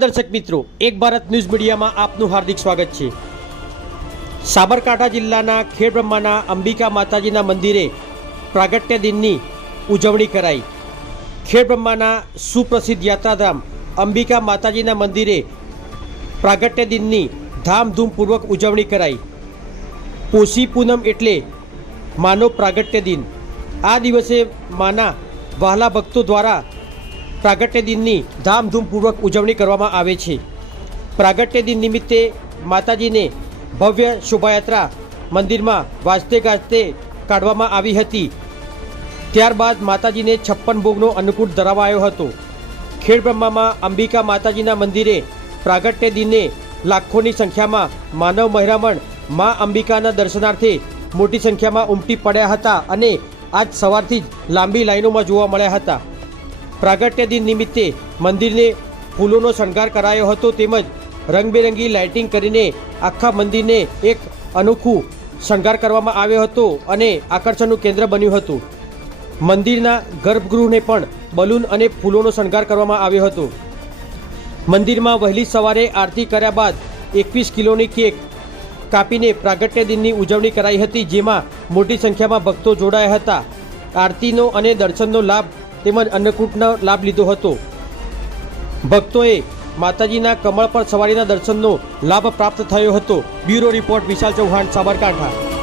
દર્શક મિત્રો, એક ભારત ન્યૂઝ મીડિયામાં આપનું હાર્દિક સ્વાગત છે. સાબરકાંઠા જિલ્લાના ખેડબ્રહ્માના અંબિકા માતાજીના મંદિરે પ્રાગટ્ય દિનની ઉજવણી કરાઈ. ખેડબ્રહ્માના સુપ્રસિદ્ધ યાત્રાધામ અંબિકા માતાજીના મંદિરે પ્રાગટ્ય દિનની ધામધૂમપૂર્વક ઉજવણી કરાઈ. પોષી પૂનમ એટલે માનો પ્રાગટ્ય દિન. આ દિવસે માના વહાલા ભક્તો દ્વારા પ્રાગટ્ય દિનની ધામધૂમપૂર્વક ઉજવણી કરવામાં આવે છે. પ્રાગટ્ય દિન નિમિત્તે માતાજીને ભવ્ય શોભાયાત્રા મંદિરમાં વાજતે ગાજતે કાઢવામાં આવી હતી. ત્યારબાદ માતાજીને છપ્પન ભોગનો અન્નકૂટ ધરાવાયો હતો. ખેડબ્રહ્મામાં અંબિકા માતાજીના મંદિરે પ્રાગટ્ય દિને લાખોની સંખ્યામાં માનવ મહેરામણ મા અંબિકાના દર્શનાર્થે મોટી સંખ્યામાં ઉમટી પડ્યા હતા અને આજ સવારથી જ લાંબી લાઈનોમાં જોવા મળ્યા હતા. પ્રાગટ્ય દિન નિમિત્તે મંદિરને ફૂલોનો શણગાર કરાયો હતો તેમજ રંગબેરંગી લાઇટિંગ કરીને આખા મંદિરને એક અનોખું શણગાર કરવામાં આવ્યો હતો અને આકર્ષણનું કેન્દ્ર બન્યું હતું. મંદિરના ગર્ભગૃહને પણ બલૂન અને ફૂલોનો શણગાર કરવામાં આવ્યો હતો. મંદિરમાં વહેલી સવારે આરતી કર્યા બાદ એકવીસ કિલોની કેક કાપીને પ્રાગટ્ય દિનની ઉજવણી કરાઈ હતી, જેમાં મોટી સંખ્યામાં ભક્તો જોડાયા હતા. આરતીનો અને દર્શનનો લાભ તેમજ અન્નકૂટનો લાભ લીધો હતો. ભક્તોએ માતાજીના કમળ પર સવારીના દર્શનનો લાભ પ્રાપ્ત થયો હતો. Bureau report Vishal Chauhan, Sabarkantha.